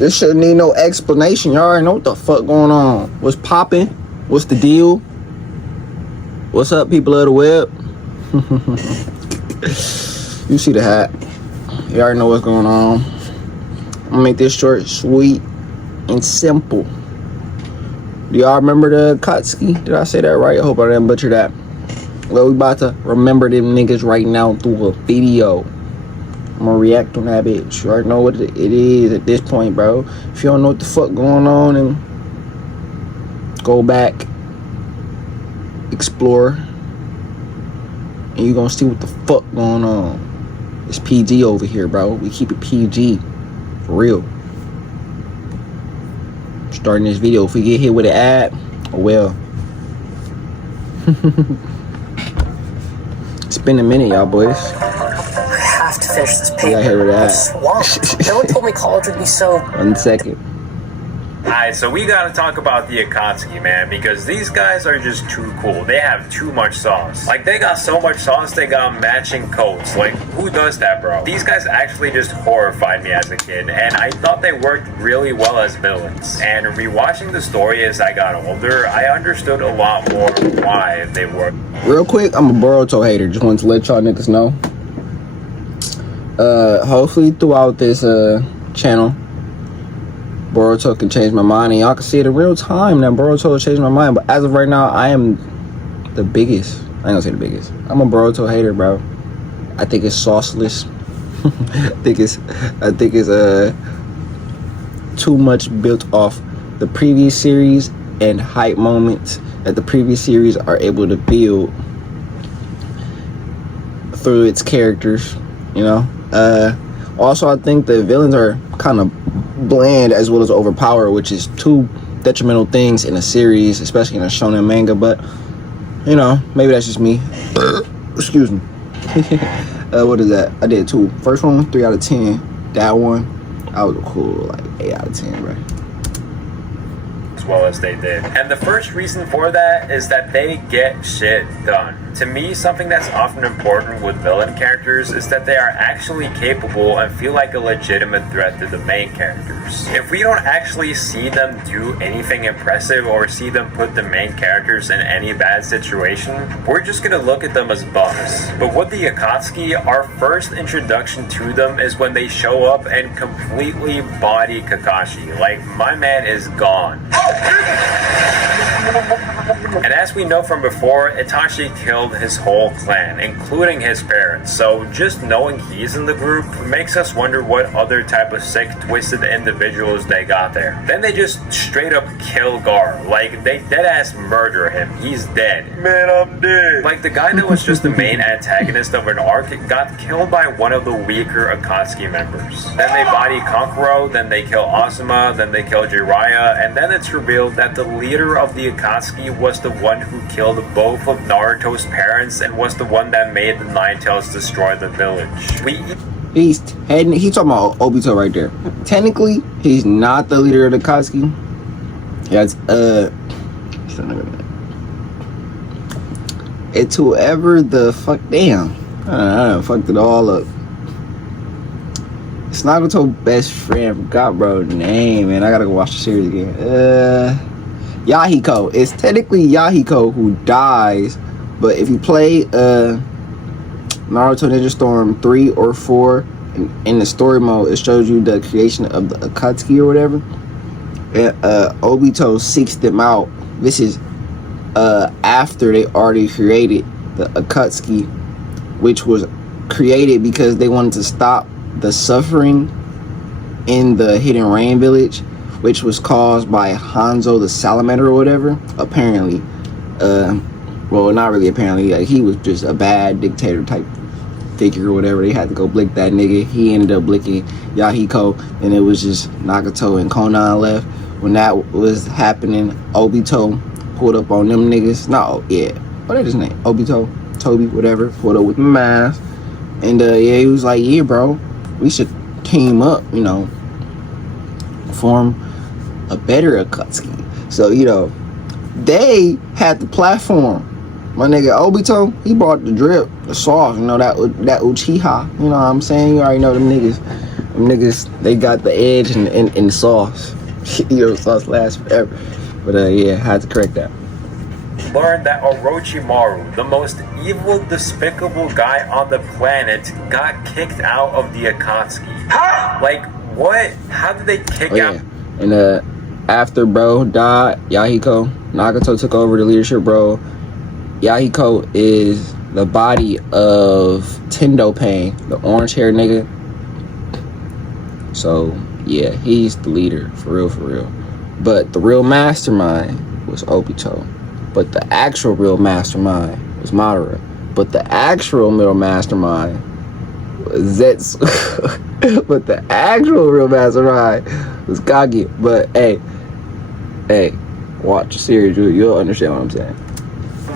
This shouldn't need no explanation. Y'all already know what the fuck going on. What's popping? What's the deal? What's up, people of the web? You see the hat. You already know what's going on. I'm gonna make this short, sweet, and simple. Do y'all remember the Akatsuki? Did I say that right? I hope I didn't butcher that. Well, we about to remember them niggas right now through a video. I'm gonna react on that bitch. You already know what it is at this point, bro. If you don't know what the fuck going on, and go back, explore, and you gonna see what the fuck going on. It's PG over here, bro. We keep it PG. For real. Starting this video, if we get hit with an ad, oh well. It's been a minute, y'all boys. I have to finish this paper. Yeah, I heard that. Swamped. No one told me college would be so... 1 second. Alright, so we gotta talk about the Akatsuki, man, because these guys are just too cool. They have too much sauce. Like, they got so much sauce, they got matching coats. Like, who does that, bro? These guys actually just horrified me as a kid, and I thought they worked really well as villains. And rewatching the story as I got older, I understood a lot more why they worked. Real quick, I'm a Boruto hater. Just wanted to let y'all niggas know. Hopefully throughout this channel, Boruto can change my mind, and y'all can see it in real time that Boruto has changed my mind. But as of right now, I am the biggest. I ain't gonna say the biggest. I'm a Boruto hater, bro. I think it's sauceless. I think it's too much built off the previous series and hype moments that the previous series are able to build through its characters, you know. Also, I think the villains are kind of bland as well as overpowered, which is two detrimental things in a series, especially in a shonen manga. But you know, maybe that's just me. Excuse me. What is that? I did 2. First one, 3 out of 10. That one, I was cool, like 8 out of 10, right? As well as they did. And the first reason for that is that they get shit done. To me, something that's often important with villain characters is that they are actually capable and feel like a legitimate threat to the main characters. If we don't actually see them do anything impressive or see them put the main characters in any bad situation, we're just gonna look at them as bums. But with the Akatsuki, our first introduction to them is when they show up and completely body Kakashi. Like, my man is gone. And as we know from before, Itachi killed his whole clan, including his parents, so just knowing he's in the group makes us wonder what other type of sick, twisted individuals they got there. Then they just straight up kill Gar, like they deadass murder him. He's dead. Man, I'm dead. Like, the guy that was just the main antagonist of an arc got killed by one of the weaker Akatsuki members. Then they body Kankuro, then they kill Asuma, then they kill Jiraiya, and then it's revealed that the leader of the Akatsuki was the one who killed both of Naruto's parents and was the one that made the Nine-Tails destroy the village. He's talking about Obito right there. Technically, he's not the leader of the Akatsuki. Yeah, it's whoever the fuck. Damn, I fucked it all up. It's Naruto's best friend. Forgot bro name, man. I gotta go watch the series again. Yahiko. It's technically Yahiko who dies, but if you play Naruto Ninja Storm 3 or 4 in the story mode, it shows you the creation of the Akatsuki or whatever. And Obito seeks them out. This is after they already created the Akatsuki, which was created because they wanted to stop the suffering in the Hidden Rain village, which was caused by Hanzo the Salamander or whatever. Apparently, well, not really apparently, like, he was just a bad dictator type figure or whatever. They had to go blick that nigga. He ended up blicking Yahiko, and it was just Nagato and Konan left. When that was happening, Obito pulled up on them niggas. What is his name? Obito, Toby, whatever. Pulled up with the mask, and yeah, he was like, yeah, bro, we should team up, you know, form a better Akatsuki. So, you know, they had the platform. My nigga Obito, he brought the drip, the sauce, you know, that Uchiha, you know what I'm saying? You already know them niggas Them niggas, they got the edge and the sauce. You know, sauce lasts forever. But yeah, had to correct that. Learned that Orochimaru, the most evil, despicable guy on the planet, got kicked out of the Akatsuki. Like, what? How did they kick out? Yeah. And after bro died, Yahiko, Nagato took over the leadership role. Yahiko is the body of Tendo Pain, the orange haired nigga. So yeah, he's the leader, for real. But the real mastermind was Obito. But the actual real mastermind was Madara. But the actual middle mastermind was Zetsu. But the actual real mastermind was Kage. But hey, watch the series, you'll understand what I'm saying.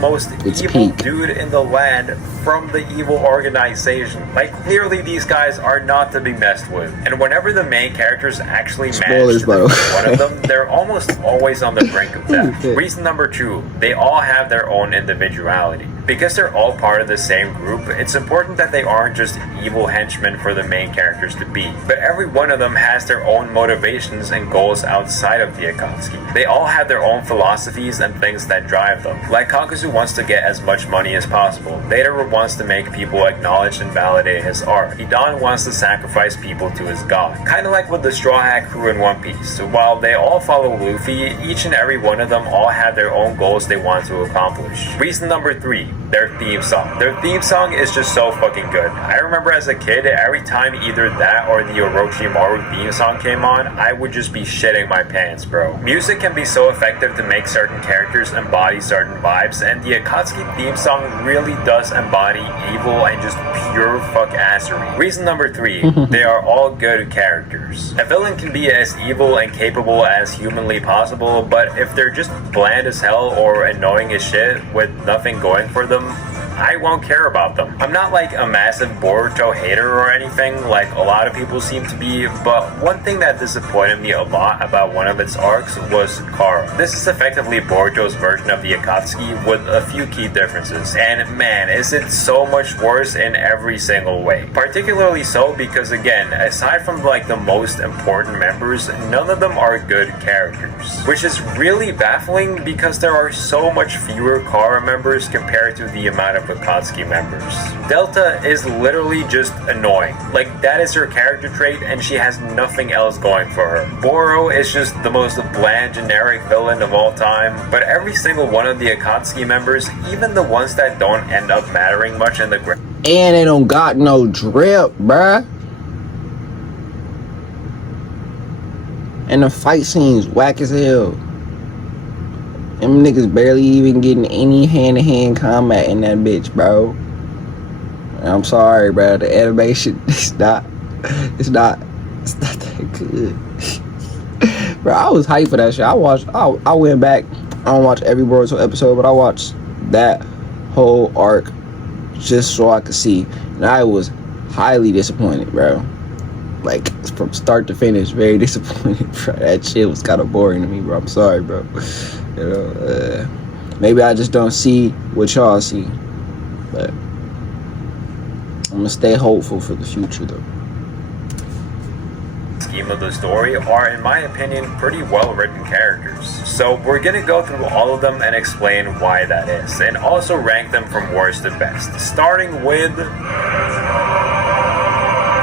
Most It's evil peak. dude in the land from the evil organization. Like, clearly these guys are not to be messed with. And whenever the main characters actually Spoilers, manage to by the defeat way. one of them, they're almost always on the brink of death. Reason number 2, they all have their own individuality. Because they're all part of the same group, it's important that they aren't just evil henchmen for the main characters to beat. But every one of them has their own motivations and goals outside of the Akatsuki. They all have their own philosophies and things that drive them. Like Kakuzu wants to get as much money as possible. Deidara wants to make people acknowledge and validate his art. Hidan wants to sacrifice people to his god. Kinda like with the Straw Hat crew in One Piece. So while they all follow Luffy, each and every one of them all have their own goals they want to accomplish. Reason number 3, their theme song. Their theme song is just so fucking good. I remember as a kid, every time either that or the Orochimaru theme song came on, I would just be shitting my pants, bro. Music can be so effective to make certain characters embody certain vibes, and the Akatsuki theme song really does embody evil and just pure fuck assery. Reason number 3, they are all good characters. A villain can be as evil and capable as humanly possible, but if they're just bland as hell or annoying as shit with nothing going for them, I won't care about them. I'm not like a massive Boruto hater or anything like a lot of people seem to be, but one thing that disappointed me a lot about one of its arcs was Kara. This is effectively Boruto's version of the Akatsuki with a few key differences, and man, is it so much worse in every single way. Particularly so because, again, aside from like the most important members, none of them are good characters, which is really baffling because there are so much fewer Kara members compared to the amount of Akatsuki members. Delta is literally just annoying. Like, that is her character trait and she has nothing else going for her. Boro is just the most bland, generic villain of all time, but every single one of the Akatsuki members, even the ones that don't end up mattering much in the grand, And they don't got no drip, bruh. And the fight scenes whack as hell. Them niggas barely even getting any hand-to-hand combat in that bitch, bro. And I'm sorry, bro. The animation it's not that good. Bro, I was hyped for that shit. I went back. I don't watch every Boruto episode, but I watched that whole arc just so I could see. And I was highly disappointed, bro. Like, from start to finish, very disappointed, bro. That shit was kind of boring to me, bro. I'm sorry, bro. You know, maybe I just don't see what y'all see. But I'm gonna stay hopeful for the future, though. scheme of the story are, in my opinion, pretty well written characters. So we're gonna go through all of them and explain why that is, and also rank them from worst to best. Starting with...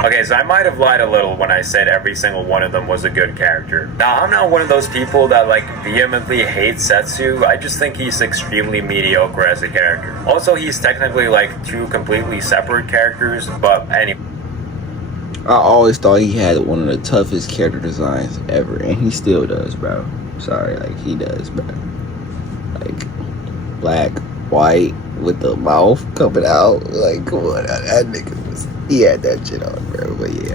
Okay, so I might have lied a little when I said every single one of them was a good character. Now, I'm not one of those people that like vehemently hate Setsu. I just think he's extremely mediocre as a character. Also, he's technically like two completely separate characters, but anyway. I always thought he had one of the toughest character designs ever, and he still does, bro. Sorry, like, he does, bro. Like, black, white, with the mouth coming out. Like, come on, that nigga was... He had that shit on, bro, but yeah.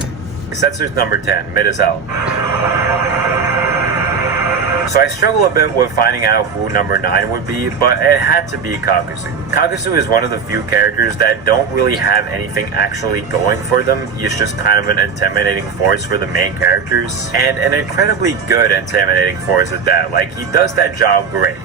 Setsu's number 10, mid as hell. So I struggle a bit with finding out who number 9 would be, but it had to be Kakuzu. Kakuzu is one of the few characters that don't really have anything actually going for them. He's just kind of an intimidating force for the main characters, and an incredibly good intimidating force at that. Like, he does that job great.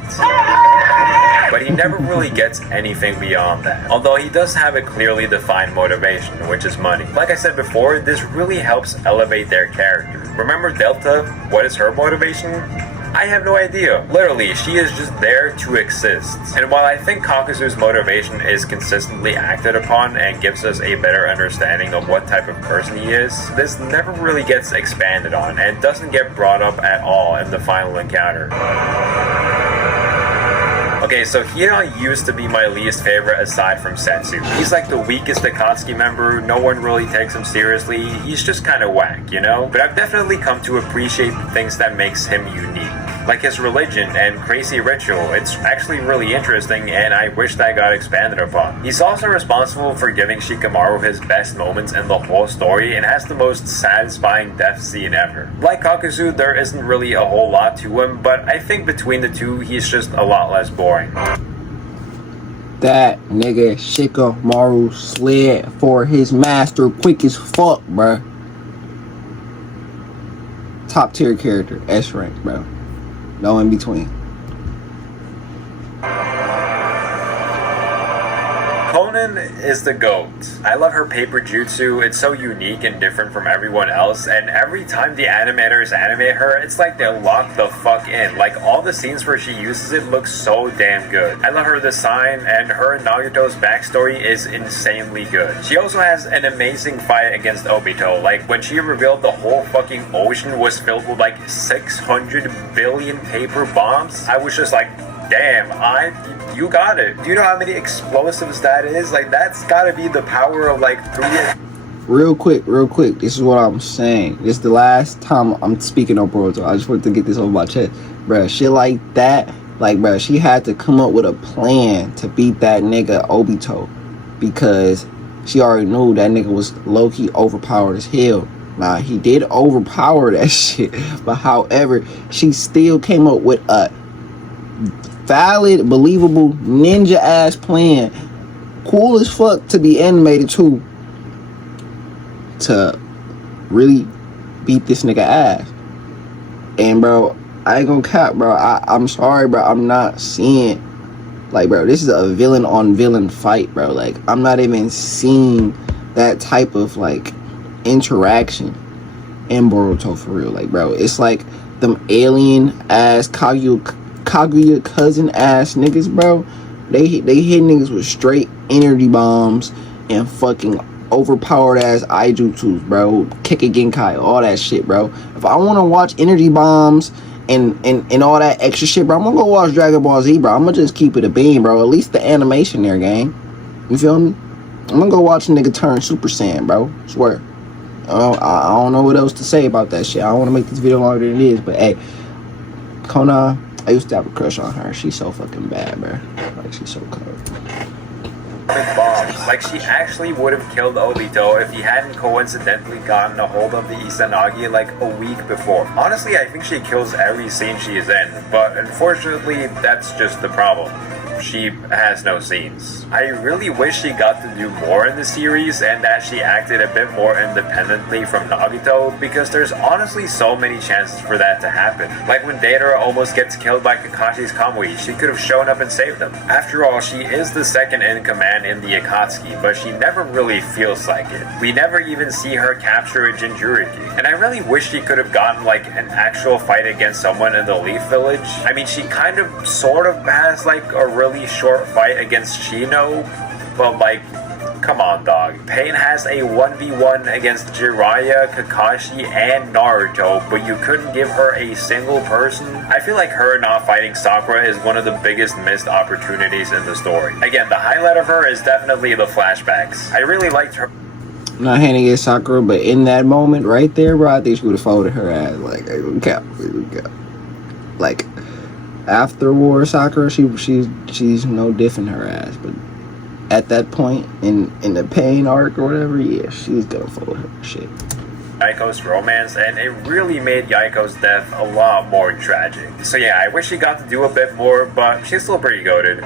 but he never really gets anything beyond that. Although he does have a clearly defined motivation, which is money. Like I said before, this really helps elevate their character. Remember Delta? What is her motivation? I have no idea. Literally, she is just there to exist. And while I think Kakuzu's motivation is consistently acted upon and gives us a better understanding of what type of person he is, this never really gets expanded on and doesn't get brought up at all in the final encounter. Okay, so Hina used to be my least favorite aside from Setsu. He's like the weakest Akatsuki member, no one really takes him seriously, he's just kinda whack, you know? But I've definitely come to appreciate the things that makes him unique. Like his religion and crazy ritual, it's actually really interesting and I wish that got expanded upon. He's also responsible for giving Shikamaru his best moments in the whole story and has the most satisfying death scene ever. Like Kakuzu, there isn't really a whole lot to him, but I think between the two, he's just a lot less boring. That nigga Shikamaru slid for his master quick as fuck, bruh. Top tier character, S rank, bro. No in between. Conan is the GOAT. I love her paper jutsu, it's so unique and different from everyone else, and every time the animators animate her, it's like they lock the fuck in. Like, all the scenes where she uses it look so damn good. I love her design, and her and Nagito's backstory is insanely good. She also has an amazing fight against Obito, like when she revealed the whole fucking ocean was filled with like 600 billion paper bombs, I was just like, damn, you got it. Do you know how many explosives that is? Like, that's gotta be the power of like 3. Real quick, this is what I'm saying. This is the last time I'm speaking on Boruto. I just wanted to get this over my chest. Bruh, shit like that, like, bruh, she had to come up with a plan to beat that nigga Obito. Because she already knew that nigga was low-key overpowered as hell. Nah, he did overpower that shit. But however, she still came up with a valid, believable, ninja ass plan, cool as fuck to be animated too, to really beat this nigga ass. And bro, I ain't gonna cap, bro. I'm sorry, bro. I'm not seeing, like, bro, this is a villain on villain fight, bro. Like, I'm not even seeing that type of like interaction in Boruto for real. Like, bro, it's like them alien ass Kaguya cousin ass niggas, bro. They hit niggas with straight energy bombs and fucking overpowered ass Aijutsus, bro. Keke Genkai, all that shit, bro. If I want to watch energy bombs and all that extra shit, bro, I'm gonna go watch Dragon Ball Z, bro. I'm gonna just keep it a bean, bro. At least the animation there, gang. You feel me? I'm gonna go watch a nigga turn Super Saiyan, bro. Swear. I don't know what else to say about that shit. I don't want to make this video longer than it is, but hey, Conan, I used to have a crush on her. She's so fucking bad, bro. Like, she's so cold. Bombs. Like, she actually would have killed Obito if he hadn't coincidentally gotten a hold of the Izanagi like a week before. Honestly, I think she kills every scene she is in, but unfortunately, that's just the problem. She has no scenes. I really wish she got to do more in the series and that she acted a bit more independently from Nagito, because there's honestly so many chances for that to happen. Like when Deidara almost gets killed by Kakashi's Kamui, she could have shown up and saved them. After all, she is the second in command in the Akatsuki, but she never really feels like it. We never even see her capture a Jinchuriki. And I really wish she could have gotten like an actual fight against someone in the Leaf Village. I mean, she kind of sort of has like a really short fight against Shino, but like, come on, dog. Pain has a 1v1 against Jiraiya, Kakashi, and Naruto, but you couldn't give her a single person? I feel like her not fighting Sakura is one of the biggest missed opportunities in the story. Again, the highlight of her is definitely the flashbacks. I really liked her. I'm not handing it Sakura, but in that moment right there, bro, I think she would have folded her ass. Like, I don't care. Like, after war Sakura, she's no different her ass, but at that point in the pain arc or whatever, yeah, she's gonna fold her shit. Yaiko's romance, and it really made Yaiko's death a lot more tragic. So yeah, I wish she got to do a bit more, but she's still pretty goated.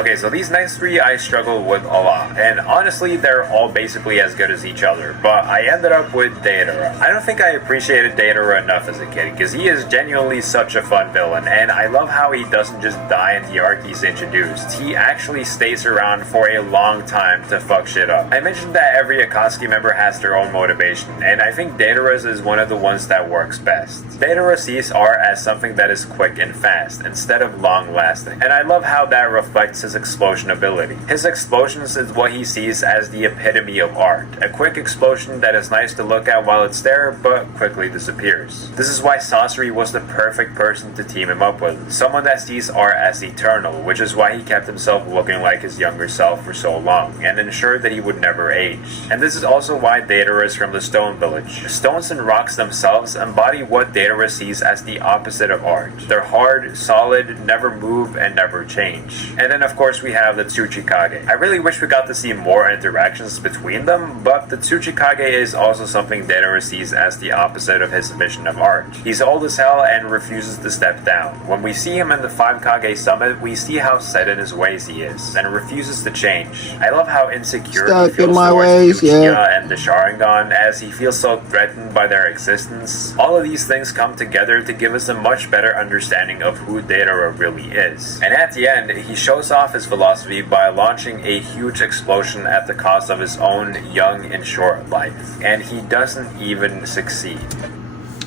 Okay, Okay, so these next three I struggled with a lot, and honestly they're all basically as good as each other, but I ended up with Deidara. I don't think I appreciated Deidara enough as a kid, because he is genuinely such a fun villain, and I love how he doesn't just die in the arc he's introduced. He actually stays around for a long time to fuck shit up. I mentioned that every Akatsuki member has their own motivation, and I think Deidara's is one of the ones that works best. Deidara sees art as something that is quick and fast, instead of long lasting, and I love how that reflects his explosion ability. His explosions is what he sees as the epitome of art. A quick explosion that is nice to look at while it's there, but quickly disappears. This is why Sasori was the perfect person to team him up with. Someone that sees art as eternal, which is why he kept himself looking like his younger self for so long, and ensured that he would never age. And this is also why Deidara is from the Stone Village. Stones and rocks themselves embody what Deidara sees as the opposite of art. They're hard, solid, never move, and never change. And then of course we have the Tsuchikage. I really wish we got to see more interactions between them, but the Tsuchikage is also something Deidara sees as the opposite of his vision of art. He's old as hell and refuses to step down. When we see him in the 5 Kage summit, we see how set in his ways he is, and refuses to change. I love how insecure Stuck he feels in my towards ways, Uchiha and the Sharingan, as he feels so threatened by their existence. All of these things come together to give us a much better understanding of who Deidara really is. And at the end, he shows off his philosophy by launching a huge explosion at the cost of his own young and short life. And he doesn't even succeed.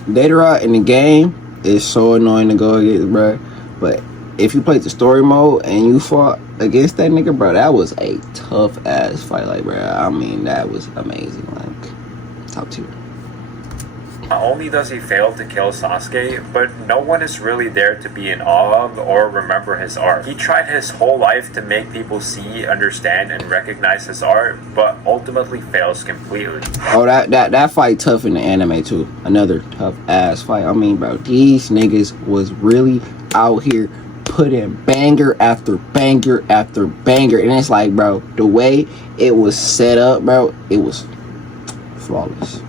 Deidara in the game is so annoying to go against, bro. But if you played the story mode and you fought against that nigga, bro, that was a tough ass fight. Like, bro, I mean, that was amazing. Like, top tier. Not only does he fail to kill Sasuke, but no one is really there to be in awe of or remember his art. He tried his whole life to make people see, understand, and recognize his art, but ultimately fails completely. Oh, that fight tough in the anime too. Another tough ass fight. I mean, bro, these niggas was really out here putting banger after banger after banger, and it's like, bro, the way it was set up, bro, it was flawless.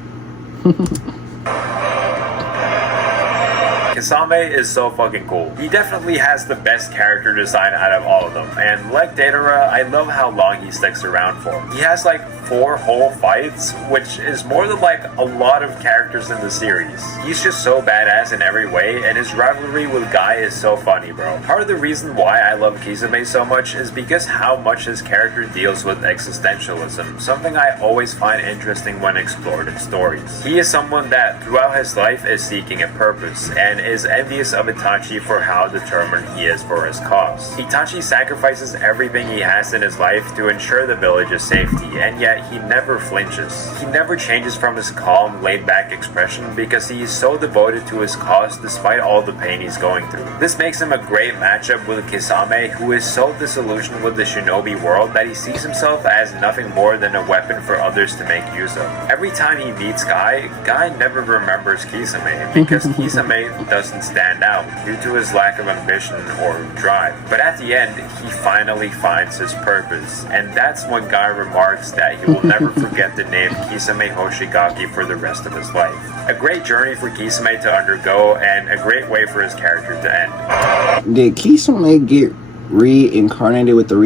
Kisame is so fucking cool. He definitely has the best character design out of all of them, and like Deidara, I love how long he sticks around for. He has like 4 whole fights, which is more than like a lot of characters in the series. He's just so badass in every way, and his rivalry with Guy is so funny, bro. Part of the reason why I love Kisame so much is because how much his character deals with existentialism, something I always find interesting when explored in stories. He is someone that throughout his life is seeking a purpose, and is envious of Itachi for how determined he is for his cause. Itachi sacrifices everything he has in his life to ensure the village's safety, and yet he never flinches. He never changes from his calm, laid-back expression because he is so devoted to his cause despite all the pain he's going through. This makes him a great matchup with Kisame, who is so disillusioned with the shinobi world that he sees himself as nothing more than a weapon for others to make use of. Every time he meets Guy never remembers Kisame because Kisame doesn't stand out due to his lack of ambition or drive. But at the end, he finally finds his purpose, and that's when Guy remarks that he will never forget the name Kisame Hoshigaki for the rest of his life. A great journey for Kisame to undergo, and a great way for his character to end. Did Kisame get reincarnated with the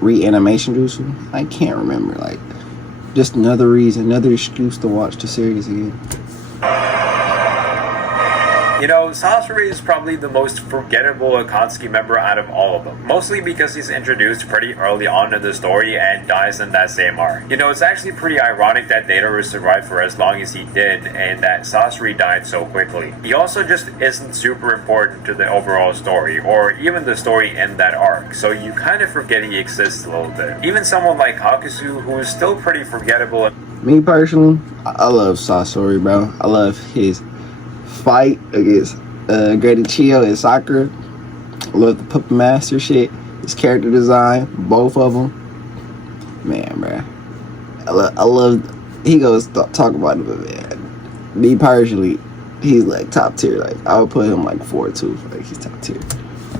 reanimation jutsu? I can't remember. Like, just another reason, another excuse to watch the series again. You know, Sasori is probably the most forgettable Akatsuki member out of all of them, mostly because he's introduced pretty early on in the story and dies in that same arc. You know, it's actually pretty ironic that Deidara survived for as long as he did, and that Sasori died so quickly. He also just isn't super important to the overall story, or even the story in that arc, so you kind of forget he exists a little bit. Even someone like Hakusu, who is still pretty forgettable. Me personally, I love Sasori, bro. I love his fight against Grady Chio and Sakura. I love the Puppet Master shit. His character design, both of them. Man, bro. I love. He goes talk about it, but man, me personally, he's like top tier. Like, I would put him like 4 too. Like, he's top tier.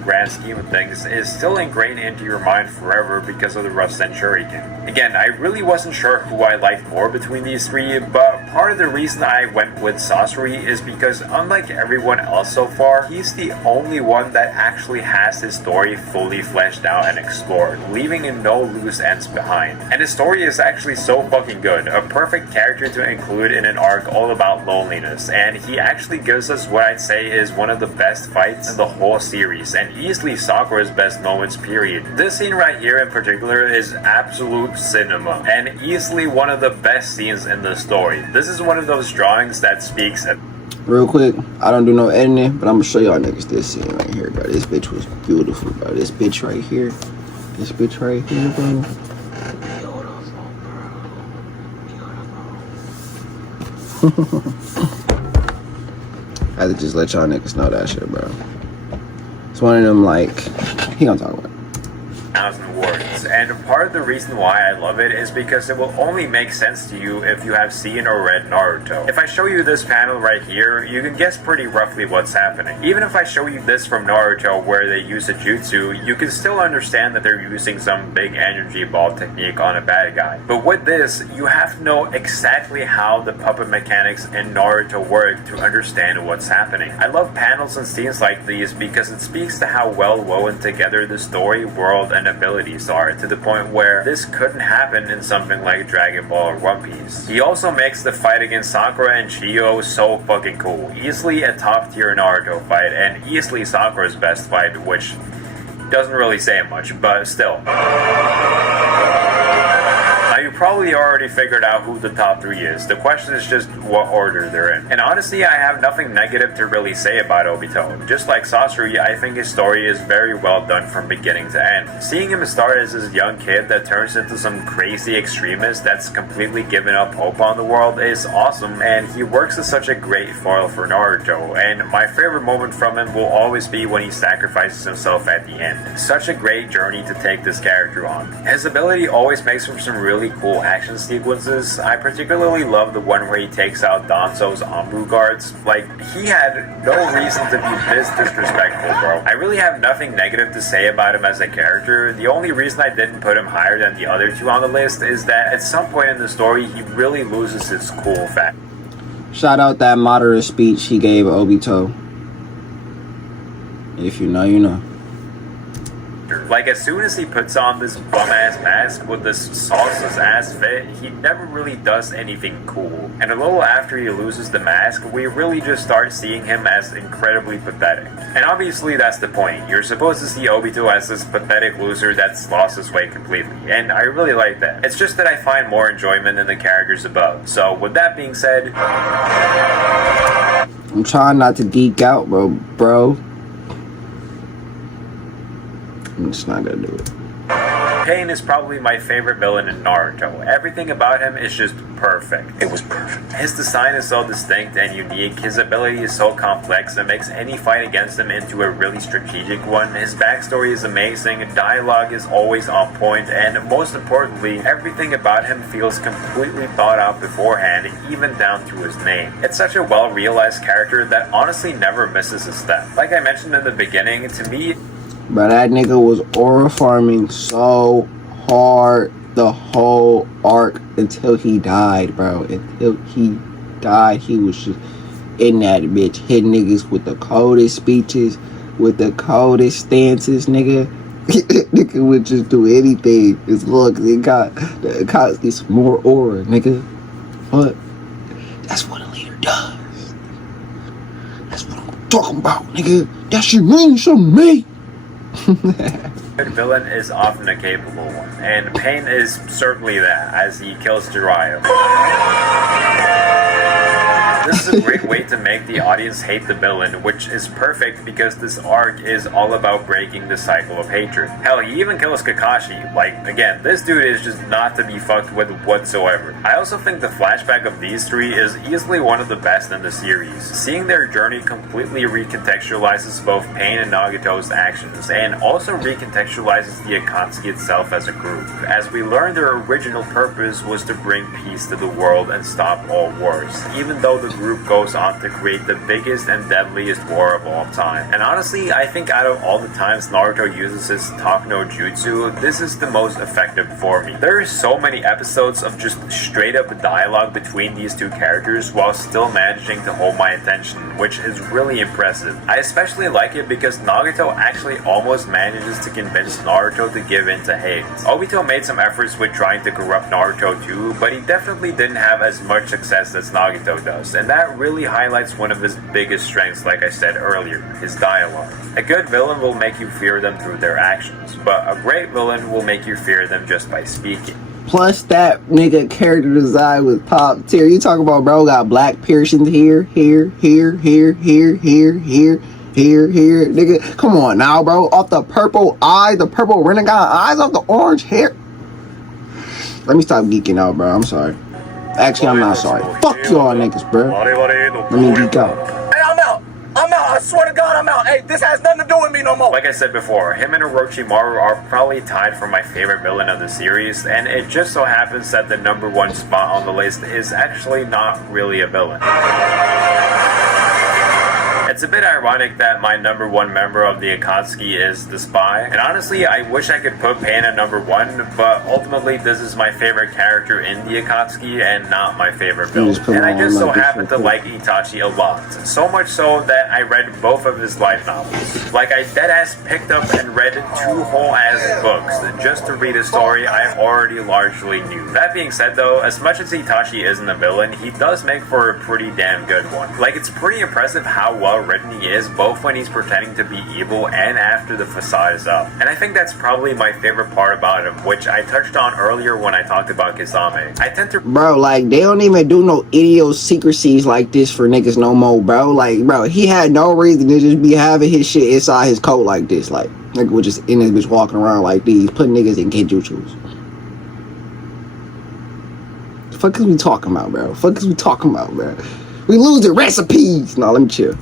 grand scheme of things is still ingrained into your mind forever because of the Rasen Shuriken. Again, I really wasn't sure who I liked more between these three, but part of the reason I went with Sasori is because unlike everyone else so far, he's the only one that actually has his story fully fleshed out and explored, leaving in no loose ends behind. And his story is actually so fucking good, a perfect character to include in an arc all about loneliness, and he actually gives us what I'd say is one of the best fights in the whole series, and easily Sakura's best moments period. This scene right here in particular is absolute cinema, and easily one of the best scenes in the story. This is one of those drawings that speaks Real quick, I don't do no editing, but I'm gonna show y'all niggas this scene right here, bro. This bitch was beautiful, bro. This bitch right here, bro. I had to just let y'all niggas know that shit, bro. It's one of them, like, he gonna talk about it. 1,000 words, and part of the reason why I love it is because it will only make sense to you if you have seen or read Naruto. If I show you this panel right here, you can guess pretty roughly what's happening. Even if I show you this from Naruto where they use a jutsu, you can still understand that they're using some big energy ball technique on a bad guy. But with this, you have to know exactly how the puppet mechanics in Naruto work to understand what's happening. I love panels and scenes like these because it speaks to how well woven together the story, world, and abilities are, to the point where this couldn't happen in something like Dragon Ball or One Piece. He also makes the fight against Sakura and Chiyo so fucking cool. Easily a top tier Naruto fight, and easily Sakura's best fight, which doesn't really say much, but still. Now you probably already figured out who the top 3 is. The question is just what order they're in. And honestly, I have nothing negative to really say about Obito. Just like Sasori, I think his story is very well done from beginning to end. Seeing him start as this young kid that turns into some crazy extremist that's completely given up hope on the world is awesome, and he works as such a great foil for Naruto, and my favorite moment from him will always be when he sacrifices himself at the end. Such a great journey to take this character on. His ability always makes for some really cool action sequences. I particularly love the one where he takes out Danzo's Ambu guards. Like, he had no reason to be this disrespectful, bro. I really have nothing negative to say about him as a character. The only reason I didn't put him higher than the other two on the list is that at some point in the story, he really loses his cool factor. Shout out that moderate speech he gave Obito. If you know, you know. Like, as soon as he puts on this bum-ass mask with this sauceless-ass fit, he never really does anything cool. And a little after he loses the mask, we really just start seeing him as incredibly pathetic. And obviously that's the point. You're supposed to see Obito as this pathetic loser that's lost his way completely. And I really like that. It's just that I find more enjoyment in the characters above. So with that being said, I'm trying not to geek out, bro. I'm just not gonna do it. Pain is probably my favorite villain in Naruto. Everything about him is just perfect. It was perfect. His design is so distinct and unique, his ability is so complex and makes any fight against him into a really strategic one. His backstory is amazing, dialogue is always on point, and most importantly, everything about him feels completely thought out beforehand, even down to his name. It's such a well-realized character that honestly never misses a step. Like I mentioned in the beginning, to me, But that nigga was aura farming so hard the whole arc until he died, bro. Until he died, he was just in that bitch hitting niggas with the coldest speeches, with the coldest stances, nigga. Nigga would just do anything as long as it got the Akatsuki some more aura, nigga. What? That's what a leader does. That's what I'm talking about, nigga. That shit means something to me. good villain is often a capable one, and Pain is certainly that, as he kills Jiraiya. This is a great way to make the audience hate the villain, which is perfect because this arc is all about breaking the cycle of hatred. Hell, he even kills Kakashi. Like, again, this dude is just not to be fucked with whatsoever. I also think the flashback of these three is easily one of the best in the series. Seeing their journey completely recontextualizes both Pain and Nagato's actions, and also recontextualizes the Akatsuki itself as a group, as we learn their original purpose was to bring peace to the world and stop all wars, even though the group group goes on to create the biggest and deadliest war of all time. And honestly, I think out of all the times Naruto uses his talk no jutsu, this is the most effective for me. There are so many episodes of just straight up dialogue between these two characters while still managing to hold my attention, which is really impressive. I especially like it because Nagato actually almost manages to convince Naruto to give in to hate. Obito made some efforts with trying to corrupt Naruto too, but he definitely didn't have as much success as Nagato does, and that really highlights one of his biggest strengths, like I said earlier, his dialogue. A good villain will make you fear them through their actions, but a great villain will make you fear them just by speaking. Plus, that nigga character design was top tier. You talk about, bro, got black piercings here, nigga. Come on now, bro. Off the purple eye, the purple renegade eyes, off the orange hair. Let me stop geeking out, bro. I'm sorry. Actually, I'm not sorry. Fuck y'all niggas, bro. Let me geek out. Hey, I'm out. I swear to God, I'm out. Hey, this has nothing to do with me no more. Like I said before, him and Orochimaru are probably tied for my favorite villain of the series, and it just so happens that the #1 spot on the list is actually not really a villain. It's a bit ironic that my #1 member of the Akatsuki is the spy, and honestly, I wish I could put Pain at #1, but ultimately this is my favorite character in the Akatsuki and not my favorite villain. And I just so happen to like Itachi a lot, so much so that I read both of his light novels. Like, I deadass picked up and read 2 whole-ass books just to read a story I already largely knew. That being said though, as much as Itachi isn't a villain, he does make for a pretty damn good one. Like, it's pretty impressive how well written he is, both when he's pretending to be evil and after the facade is up. And I think that's probably my favorite part about him, which I touched on earlier when I talked about Kisame. I tend to... Bro, like, they don't even do no idiosyncrasies like this for niggas no more, bro. Like, bro, he had no reason to just be having his shit inside his coat like this. Like, nigga was just in this bitch walking around like these, putting niggas in genjutsus. The fuck is we talking about, bro? We losing recipes. Nah, let me chill.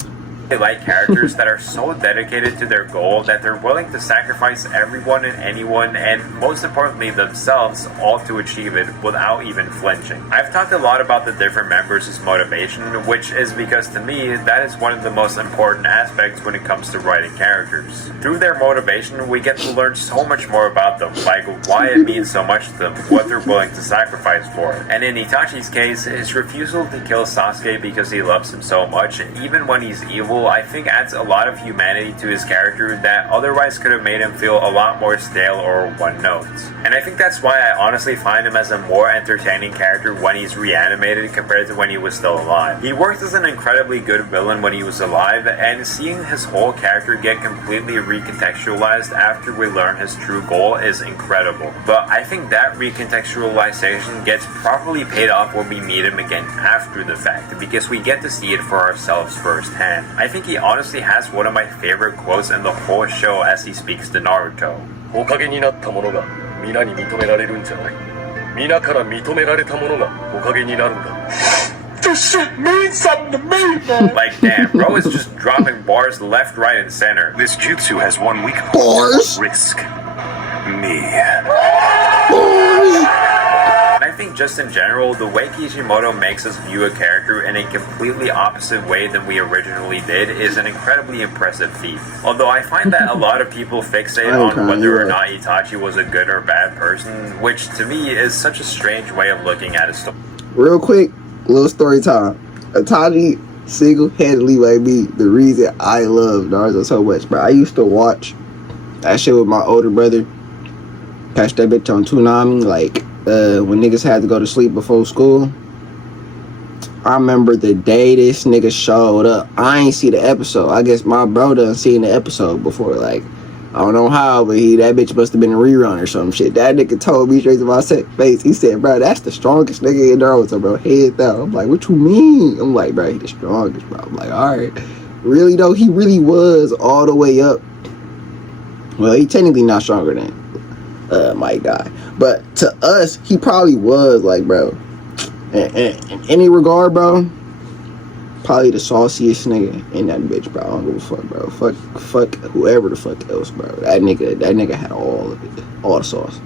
They like characters that are so dedicated to their goal that they're willing to sacrifice everyone and anyone, and most importantly themselves, all to achieve it without even flinching. I've talked a lot about the different members' motivation, which is because to me, that is one of the most important aspects when it comes to writing characters. Through their motivation, we get to learn so much more about them, like why it means so much to them, what they're willing to sacrifice for it. And in Itachi's case, his refusal to kill Sasuke because he loves him so much, even when he's evil, I think adds a lot of humanity to his character that otherwise could have made him feel a lot more stale or one-note. And I think that's why I honestly find him as a more entertaining character when he's reanimated compared to when he was still alive. He worked as an incredibly good villain when he was alive, and seeing his whole character get completely recontextualized after we learn his true goal is incredible. But I think that recontextualization gets properly paid off when we meet him again after the fact, because we get to see it for ourselves firsthand. I think he honestly has one of my favorite quotes in the whole show as he speaks to Naruto. おかげになったものが皆に認められるんじゃない。皆から認められたものがおかげになるんだ。This shit means something to me, man. Like, damn, bro is just dropping bars left, right, and center. This jutsu has one weak Bars? risk. Me. And I think just in general, the way Kishimoto makes us view a character in a completely opposite way than we originally did is an incredibly impressive feat. Although I find that a lot of people fixate on whether or not Itachi was a good or bad person, which to me is such a strange way of looking at a story. Real quick, little story time. Itachi single-handedly made me the reason I love Naruto so much, bro. I used to watch that shit with my older brother. Catch that bitch on Toonami, like, when niggas had to go to sleep before school. I remember the day this nigga showed up. I ain't see the episode. I guess my bro done seen the episode before. Like, I don't know how, but that bitch must have been a rerun or some shit. That nigga told me straight to my face. He said, bro, that's the strongest nigga in Naruto, bro. Head down. I'm like, what you mean? I'm like, bro, he the strongest, bro. I'm like, alright. Really though, he really was all the way up. Well, he technically not stronger than my guy. But to us, he probably was, like, bro, in any regard, bro, probably the sauciest nigga in that bitch, bro. I don't give a fuck, bro. Fuck whoever the fuck else, bro. That nigga had all of it, all the sauce.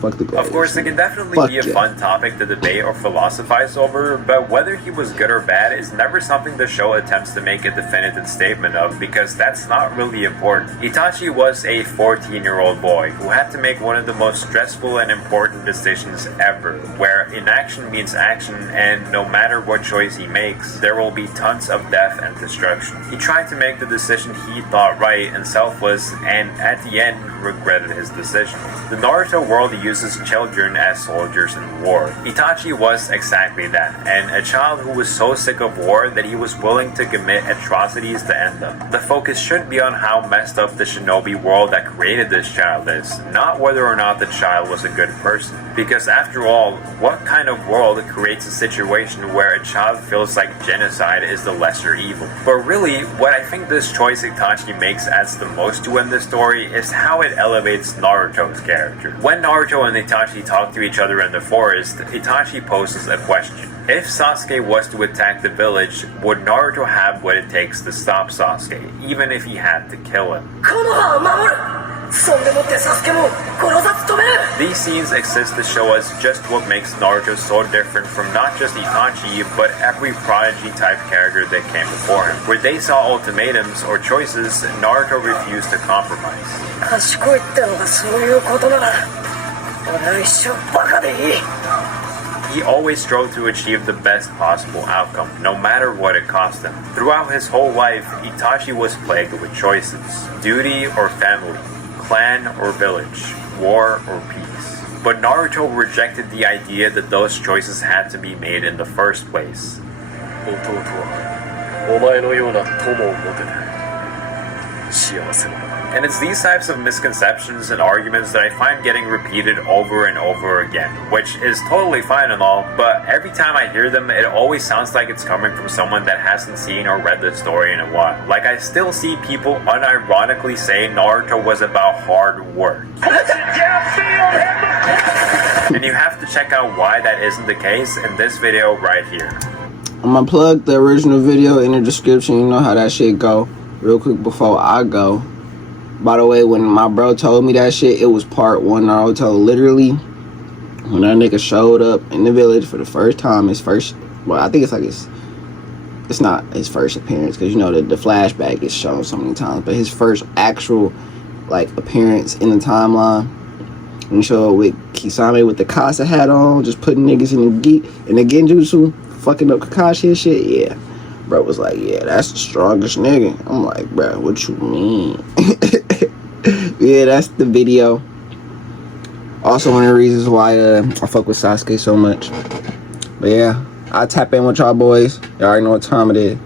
Fuck the grades. Of course, it can definitely Fuck be a yeah. fun topic to debate or philosophize over, but whether he was good or bad is never something the show attempts to make a definitive statement of, because that's not really important. Itachi was a 14-year-old boy who had to make one of the most stressful and important decisions ever, where inaction means action, and no matter what choice he makes, there will be tons of death and destruction. He tried to make the decision he thought right and selfless, and at the end regretted his decision. The Naruto world uses children as soldiers in war. Itachi was exactly that, and a child who was so sick of war that he was willing to commit atrocities to end them. The focus should be on how messed up the shinobi world that created this child is, not whether or not the child was a good person. Because after all, what kind of world creates a situation where a child feels like genocide is the lesser evil? But really, what I think this choice Itachi makes adds the most to in this story is how it elevates Naruto's character. When Naruto and Itachi talk to each other in the forest, Itachi poses a question. If Sasuke was to attack the village, would Naruto have what it takes to stop Sasuke, even if he had to kill him? These scenes exist to show us just what makes Naruto so different from not just Itachi, but every prodigy type character that came before him. Where they saw ultimatums or choices, Naruto refused to compromise. He always strove to achieve the best possible outcome, no matter what it cost him. Throughout his whole life, Itachi was plagued with choices: duty or family, clan or village, war or peace. But Naruto rejected the idea that those choices had to be made in the first place. And it's these types of misconceptions and arguments that I find getting repeated over and over again, which is totally fine and all, but every time I hear them, it always sounds like it's coming from someone that hasn't seen or read the story in a while. Like, I still see people unironically say Naruto was about hard work. And you have to check out why that isn't the case in this video right here. I'm gonna plug the original video in the description. You know how that shit go. Real quick before I go. By the way, when my bro told me that shit, it was part 1 Naruto. Literally, when that nigga showed up in the village for the first time, his first, well, I think it's like it's not his first appearance, because you know the flashback is shown so many times, but his first actual like appearance in the timeline, when he showed up with Kisame with the Kasa hat on, just putting niggas in the genjutsu, fucking up Kakashi and shit. Yeah, bro was like, yeah, that's the strongest nigga. I'm like, bro, what you mean? Yeah, that's the video. Also one of the reasons why I fuck with Sasuke so much. But yeah, I'll tap in with y'all boys. Y'all already know what time it is.